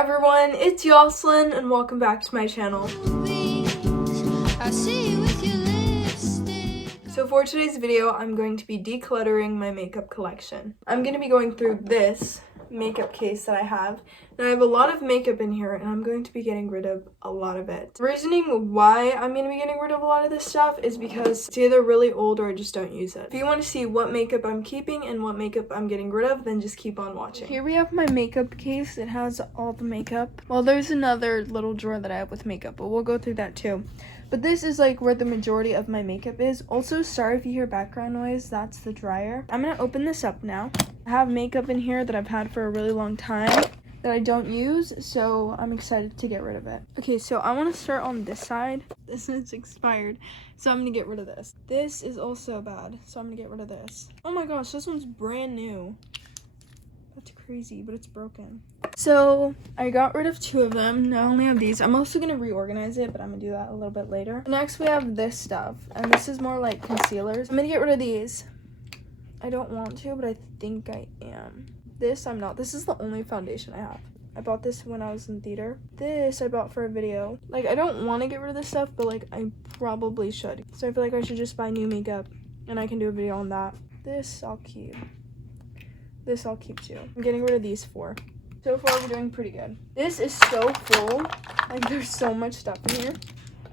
everyone, it's Yoslin and welcome back to my channel. So for today's video, I'm going to be decluttering my makeup collection. I'm going to be going through this makeup case that I have. And I have a lot of makeup in here and I'm going to be getting rid of a lot of it. The reasoning why I'm going to be getting rid of a lot of this stuff is because it's either really old or I just don't use it. If you want to see what makeup I'm keeping and what makeup I'm getting rid of, then just keep on watching. Here we have my makeup case. It has all the makeup. Well, there's another little drawer that I have with makeup, but we'll go through that too. But this is like where the majority of my makeup is. Also, sorry if you hear background noise, that's the dryer. I'm gonna open this up now. I have makeup in here that I've had for a really long time that I don't use, so I'm excited to get rid of it. Okay, so I want to start on this side. This is expired, so I'm gonna get rid of this. This is also bad, so I'm gonna get rid of this. Oh my gosh, this one's brand new. That's crazy, but it's broken. So I got rid of 2 of them. Now I only have these. I'm also gonna reorganize it, but I'm gonna do that a little bit later. Next we have this stuff, and this is more like concealers. I'm gonna get rid of these. I don't want to, but I think I am. This I'm not. This is the only foundation I have. I bought this when I was in theater. This I bought for a video. Like, I don't want to get rid of this stuff, but like I probably should. So I feel like I should just buy new makeup and I can do a video on that. This I'll keep. This I'll keep too. I'm getting rid of these 4. So far, we're doing pretty good. This is so full. Like, there's so much stuff in here.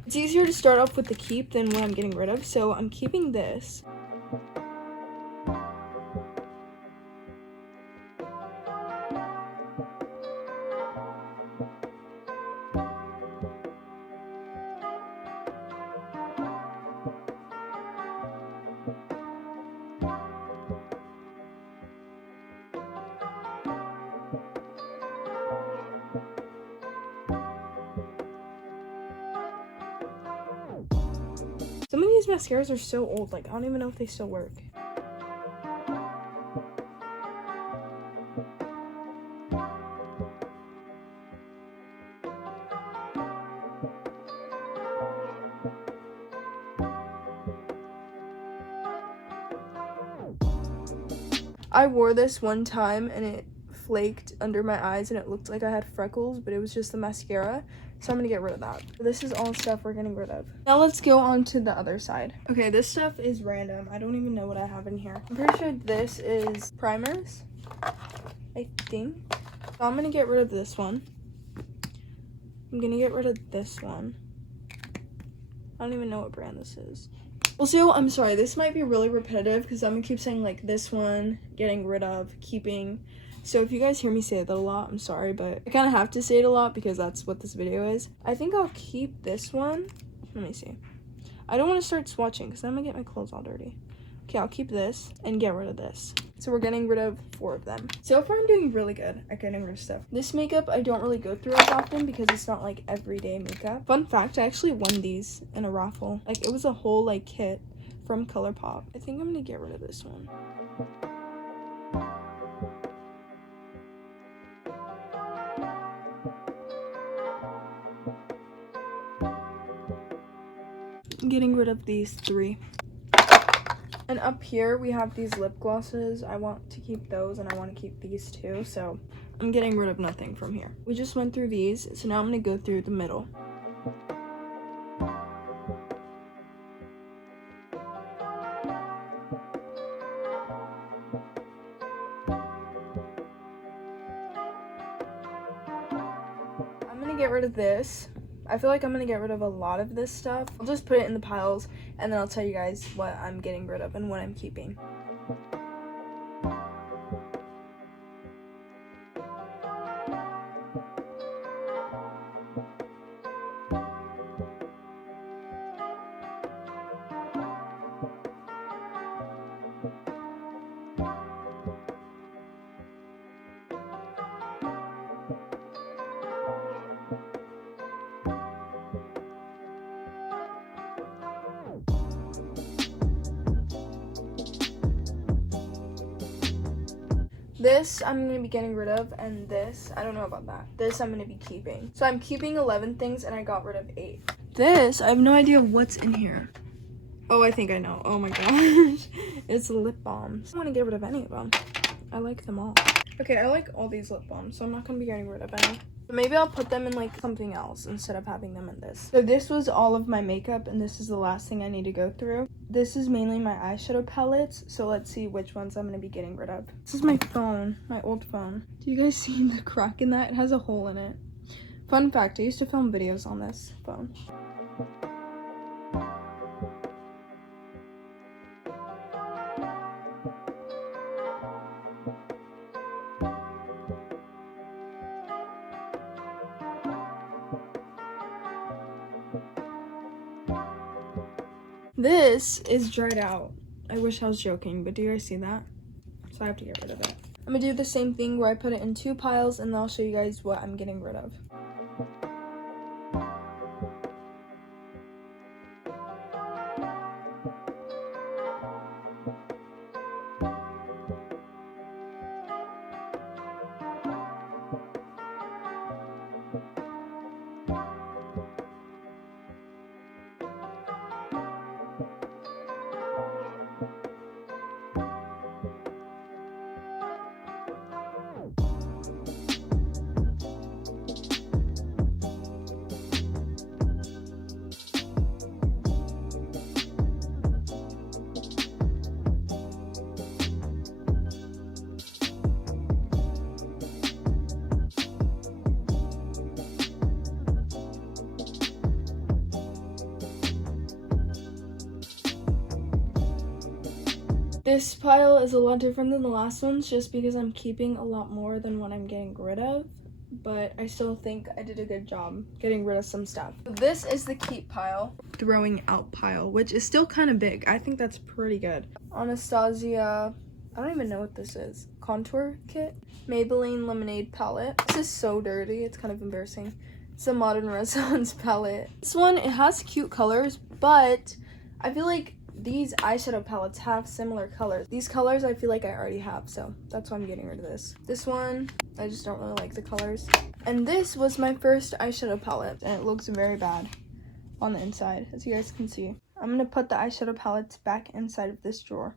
It's easier to start off with the keep than what I'm getting rid of. So I'm keeping this. Some of these mascaras are so old, like I don't even know if they still work. I wore this one time and it flaked under my eyes and it looked like I had freckles, but it was just the mascara. So I'm gonna get rid of that. This is all stuff we're getting rid of. Now let's go on to the other side. Okay, this stuff is random. I don't even know what I have in here. I'm pretty sure this is primers, I think. So I'm gonna get rid of this one. I'm gonna get rid of this one. I don't even know what brand this is. Also, I'm sorry, this might be really repetitive because I'm gonna keep saying like this one, getting rid of, keeping. So if you guys hear me say that a lot, I'm sorry, but I kind of have to say it a lot because that's what this video is. I think I'll keep this one. Let me see. I don't want to start swatching because I'm going to get my clothes all dirty. Okay, I'll keep this and get rid of this. So we're getting rid of 4 of them. So far, I'm doing really good at getting rid of stuff. This makeup, I don't really go through as often because it's not like everyday makeup. Fun fact, I actually won these in a raffle. Like, it was a whole like kit from ColourPop. I think I'm going to get rid of this one. I'm getting rid of these 3. And up here we have these lip glosses. I want to keep those and I want to keep these too, so I'm getting rid of nothing from here. We just went through these, so now I'm going to go through the middle. I'm going to get rid of this. I feel like I'm going to get rid of a lot of this stuff. I'll just put it in the piles, and then I'll tell you guys what I'm getting rid of and what I'm keeping. This I'm going to be getting rid of, and this, I don't know about that. This I'm going to be keeping. So I'm keeping 11 things, and I got rid of 8. This, I have no idea what's in here. Oh, I think I know. Oh my gosh. It's lip balms. I don't want to get rid of any of them. I like them all. Okay, I like all these lip balms, so I'm not gonna be getting rid of any. But maybe I'll put them in like something else instead of having them in this. So this was all of my makeup, and this is the last thing I need to go through. This is mainly my eyeshadow palettes, so let's see which ones I'm gonna be getting rid of. This is my phone, my old phone. Do you guys see the crack in that? It has a hole in it. Fun fact, I used to film videos on this phone. This is dried out. I wish I was joking, but do you guys see that? So I have to get rid of it. I'm gonna do the same thing where I put it in 2 piles, and then I'll show you guys what I'm getting rid of. This pile is a lot different than the last ones just because I'm keeping a lot more than what I'm getting rid of, but I still think I did a good job getting rid of some stuff. This is the keep pile, throwing out pile, which is still kind of big. I think that's pretty good. Anastasia, I don't even know what this is. Contour kit? Maybelline Lemonade palette. This is so dirty, it's kind of embarrassing. It's a Modern Renaissance palette. This one, it has cute colors, but I feel like these eyeshadow palettes have similar colors. These colors I feel like I already have, so that's why I'm getting rid of this. This one, I just don't really like the colors. And this was my first eyeshadow palette, and it looks very bad on the inside, as you guys can see. I'm gonna put the eyeshadow palettes back inside of this drawer.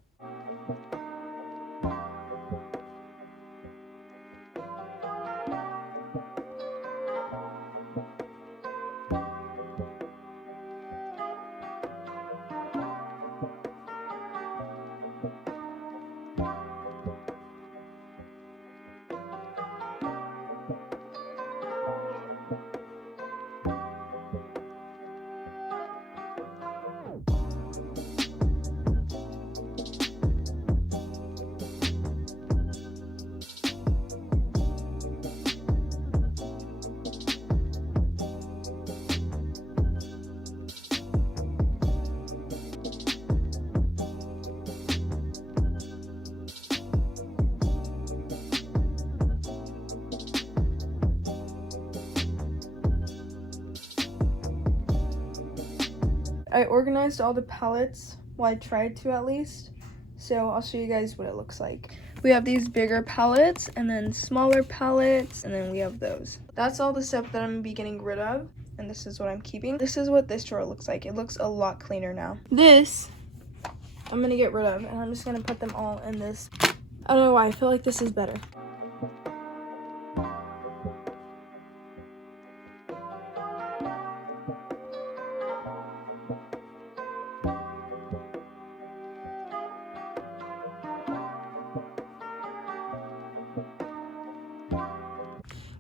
I organized all the palettes, well I tried to at least, so I'll show you guys what it looks like. We have these bigger palettes and then smaller palettes, and then we have those. That's all the stuff that I'm gonna be getting rid of, and this is what I'm keeping. This is what this drawer looks like. It looks a lot cleaner now. This I'm gonna get rid of, and I'm just gonna put them all in this. I don't know why, I feel like this is better.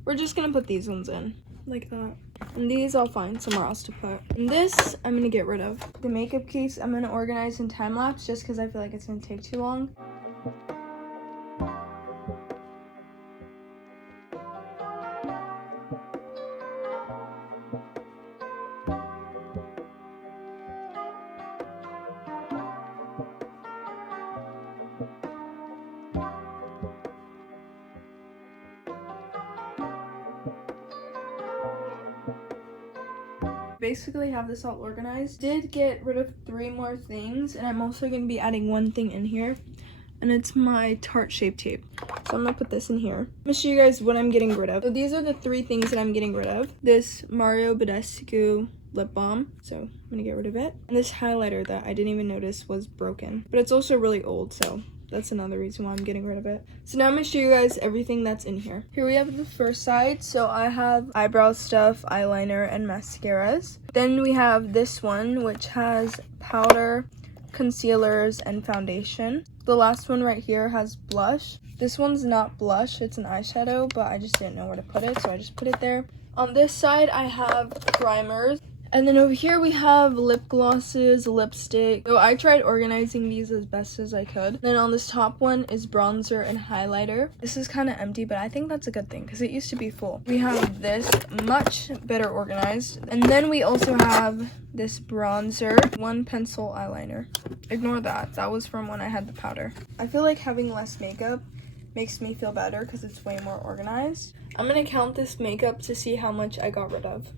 We're just gonna put these ones in, like that. And these I'll find somewhere else to put. And this, I'm gonna get rid of. The makeup case, I'm gonna organize in time lapse just because I feel like it's gonna take too long. Basically have this all organized. Did get rid of 3 more things, and I'm also going to be adding 1 thing in here, and it's my Tarte Shape Tape. So I'm gonna put this in here. I'm gonna show you guys what I'm getting rid of. So these are the 3 things that I'm getting rid of. This Mario Badescu lip balm, so I'm gonna get rid of it. And this highlighter that I didn't even notice was broken, but it's also really old, so that's another reason why I'm getting rid of it. So now I'm gonna show you guys everything that's in here. Here we have the first side. So I have eyebrow stuff, eyeliner, and mascaras. Then we have this one, which has powder, concealers, and foundation. The last one right here has blush. This one's not blush, it's an eyeshadow, but I just didn't know where to put it, so I just put it there. On this side, I have primers. And then over here we have lip glosses, lipstick. So I tried organizing these as best as I could. Then on this top one is bronzer and highlighter. This is kind of empty, but I think that's a good thing because it used to be full. We have this much better organized. And then we also have this bronzer, one pencil eyeliner. Ignore that. That was from when I had the powder. I feel like having less makeup makes me feel better because it's way more organized. I'm gonna count this makeup to see how much I got rid of.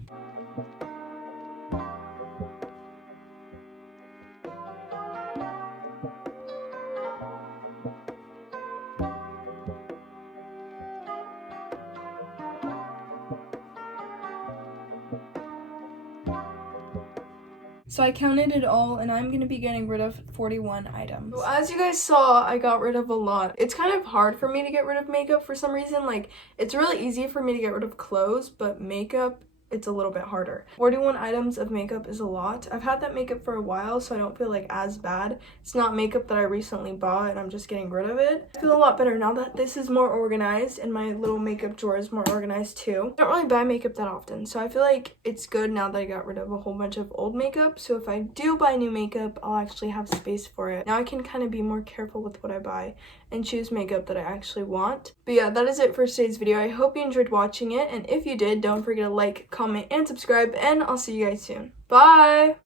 So I counted it all, and I'm going to be getting rid of 41 items. So as you guys saw, I got rid of a lot. It's kind of hard for me to get rid of makeup for some reason. Like, it's really easy for me to get rid of clothes, but makeup, it's a little bit harder. 41 items of makeup is a lot. I've had that makeup for a while, so I don't feel like as bad. It's not makeup that I recently bought and I'm just getting rid of it. I feel a lot better now that this is more organized and my little makeup drawer is more organized too. I don't really buy makeup that often, so I feel like it's good now that I got rid of a whole bunch of old makeup. So if I do buy new makeup, I'll actually have space for it. Now I can kind of be more careful with what I buy and choose makeup that I actually want. But yeah, that is it for today's video. I hope you enjoyed watching it, and if you did, don't forget to like, comment, and subscribe, and I'll see you guys soon. Bye!